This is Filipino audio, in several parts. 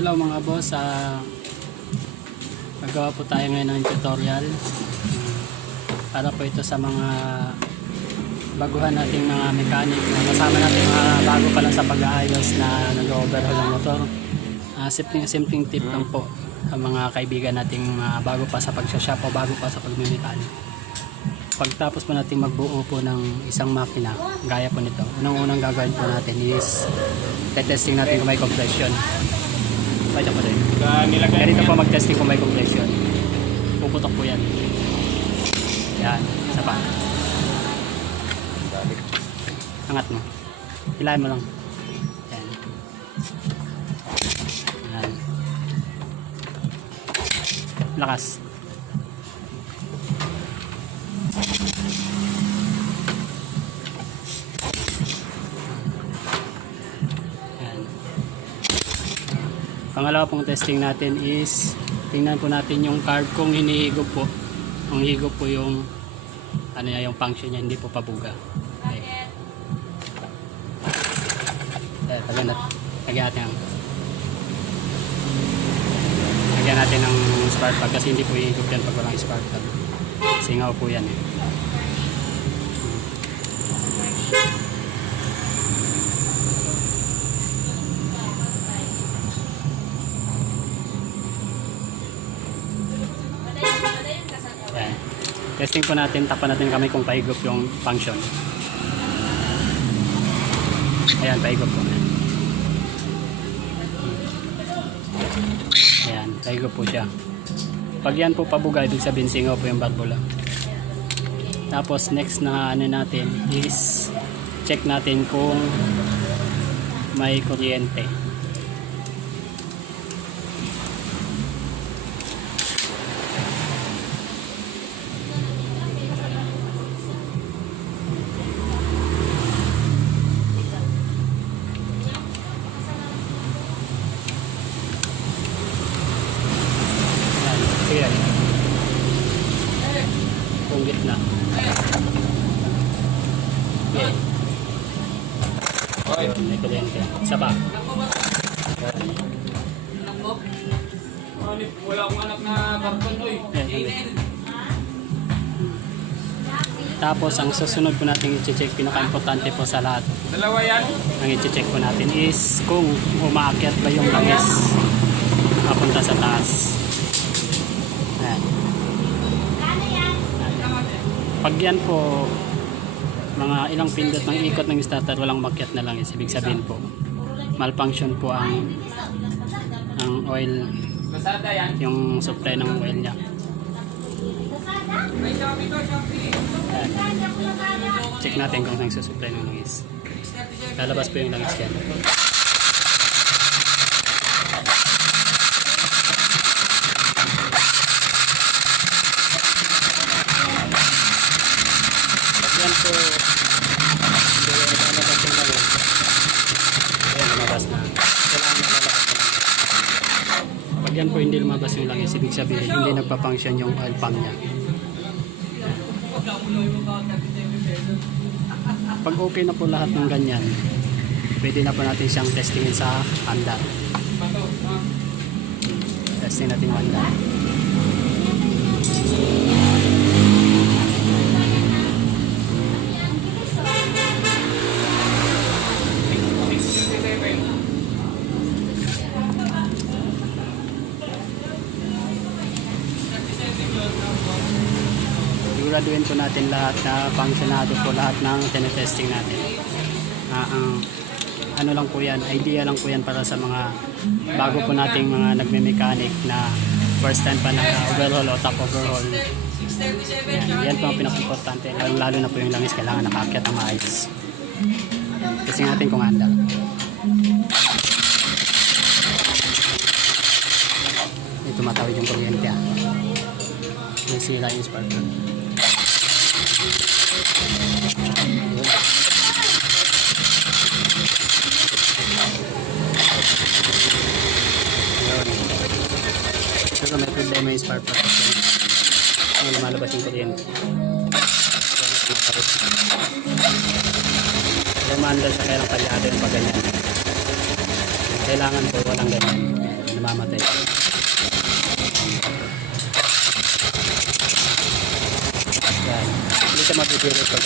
Hello mga boss, magawa po tayo ngayon ng tutorial para po ito sa mga baguhan nating mga mechanic na kasama natin mga bago pa lang sa pag-aayos na nag-overhaul ng motor. Simpleng tip lang po sa mga kaibigan nating bago pa sa pag-shop o bago pa sa pag-mechanic. Pagtapos po natin magbuo po ng isang makina gaya po nito, unang gagawin po natin is testing natin kung may compression. Pwede po rin. Ganito po mag-testing kung may compression. Puputok po yan. Yan. Isa pa. Angat mo. Hilahin mo lang. Yan. Yan. Lakas. Pangalawa pong testing natin is tingnan po natin yung carb kung hinihigop po. Kung higop po yung ano niya, yung function niya, hindi po pabuga. Okay. Lagyan natin ng spark plug kasi hindi po hihigop yan pag walang spark plug. Singaw po yan eh. Yan. Testing po natin, tapan natin kami kung pahigop yung function. Ayan, pahigop po. Ayan, pahigop po siya. Pag yan po pabuga, ibig sabihin singaw po yung valvula. Tapos next na ano natin is check natin kung may kuryente. Ayan. Kung gitna. Okay. Ayun, may kuryente. Isa pa. Wala akong anak na karton, oy. Tapos ang susunod po natin i-check, pinaka-importante po sa lahat. Dalawa yan? Ang i-check po natin is kung umaakyat ba yung langis papunta sa taas. Ayan. Pag yan po mga ilang pindot ng ikot ng starter walang makyat na langis, ibig sabihin po malfunction po ang oil, yung supply ng oil niya. Check natin kung saan susupply ng langis. Lalabas po yung langis yan. Yan po, hindi lalabas yung langis. Ayan, lumabas na. Kailangan na lalabas na langis. Pag yan po hindi lumabas yung langis, ibig sabihin hindi nagpa-function yung oil pump niya. Pag okay na po lahat ng ganyan, pwede na po natin siyang testingin sa andar. Testing natin yung andar. Siguraduhin po natin lahat na functionado po lahat ng tinetesting natin. Ano lang po yan, idea lang po yan para sa mga bago po nating mga nagme-mechanic na first time pa na overhaul o top overhaul. Yan po ang pinaka-importante. Lalo na po yung langis, kailangan nakaakyat ang maayos. Testing natin kung handa. May tumatawid yung kuryente. May sila yung spark plug. Pero may problema yung spark plug kasi lumalabas yung kuryente. Kaya maandal sa kaya ng palyado yung pag ganyan. Kailangan po walang ganyan. namamatay. Yan. Hindi siya mabibiro pag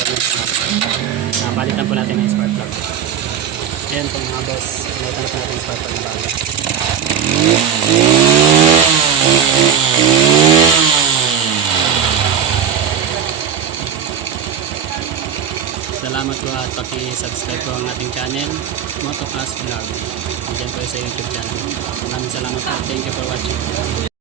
palitan po natin ng spark plug. Ayan po mga boss, palitan po natin yung spark plug na bago. Salamat po at paki-subscribe po ang ating channel, Motoclass Vlog. Diyan po sa YouTube channel. Maraming salamat po. Thank you for watching.